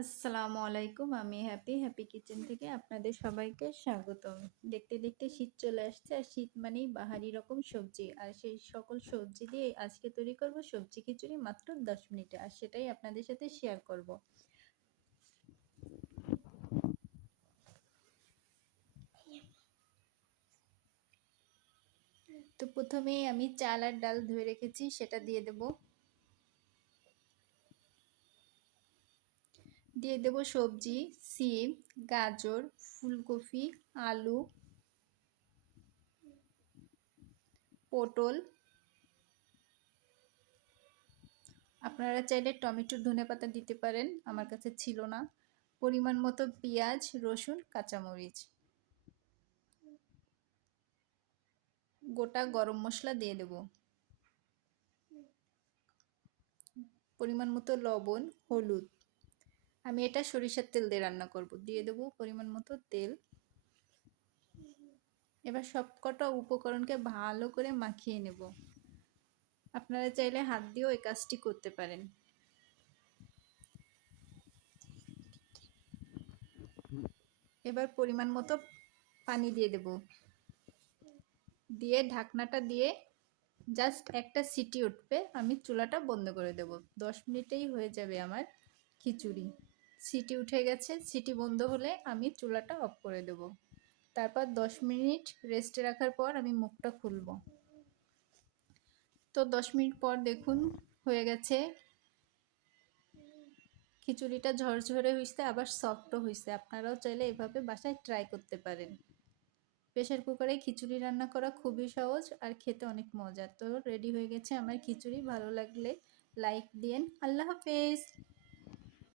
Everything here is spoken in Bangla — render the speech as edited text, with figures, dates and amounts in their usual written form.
আসসালামু আলাইকুম। আমি হ্যাপি কিচেন থেকে আপনাদের সবাইকে স্বাগতম। দেখতে, দেখতে শীত চলে আসছে আর শীত মানেই বাহারি রকম সবজি। আর সেই সকল সবজি দিয়ে আজকে তৈরি করব সবজি খিচুড়ি মাত্র ১০ মিনিটে। আর সেটাই আপনাদের সাথে শেয়ার করব। তো প্রথমেই আমি চাল আর ডাল ধুয়ে রেখেছি সেটা দিয়ে দেব। দিয়ে দেব সবজি, সিম, গাজর, ফুলকপি, আলু, পটল। আপনারা চাইলে টমেটো ধনেপাতা দিতে পারেন, আমার কাছে ছিল না। পরিমাণ মতো পেঁয়াজ, রসুন, কাঁচামরিচ, গোটা গরম মশলা দিয়ে দেব, পরিমাণ মতো লবণ, হলুদ। আমি এটা সরিষার তেল দিয়ে রান্না করব। দিয়ে দেব পরিমাণ মতো তেল। এবার সবকটা উপকরণকে ভালো করে মাখিয়ে নেব। আপনারা চাইলে হাত দিয়েও এই কাজটি করতে পারেন। এবার পরিমাণ মতো পানি দিয়ে দেব। দিয়ে ঢাকনাটা দিয়ে জাস্ট একটা সিটি উঠবে, আমি চুলাটা বন্ধ করে দেব। 10 মিনিটেই হয়ে যাবে আমার খিচুড়ি। সিটি উঠে গেছে, সিটি বন্ধ হলে আমি চুলাটা অফ করে দেব। তারপর 10 মিনিট রেস্টে রাখার পর আমি মুখটা খুলব। তো 10 মিনিট পর দেখুন হয়ে গেছে। খিচুড়িটা ঝরঝরে হয়েছে, আবার সফটও হয়েছে। আপনারাও চাইলে এভাবে বাসায় ট্রাই করতে পারেন। প্রেসার কুকারে খিচুড়ি রান্না করা খুবই সহজ আর খেতে অনেক মজা। তো রেডি হয়ে গেছে আমার খিচুড়ি। ভালো লাগলে লাইক দিয়েন। আল্লাহ হাফেজ।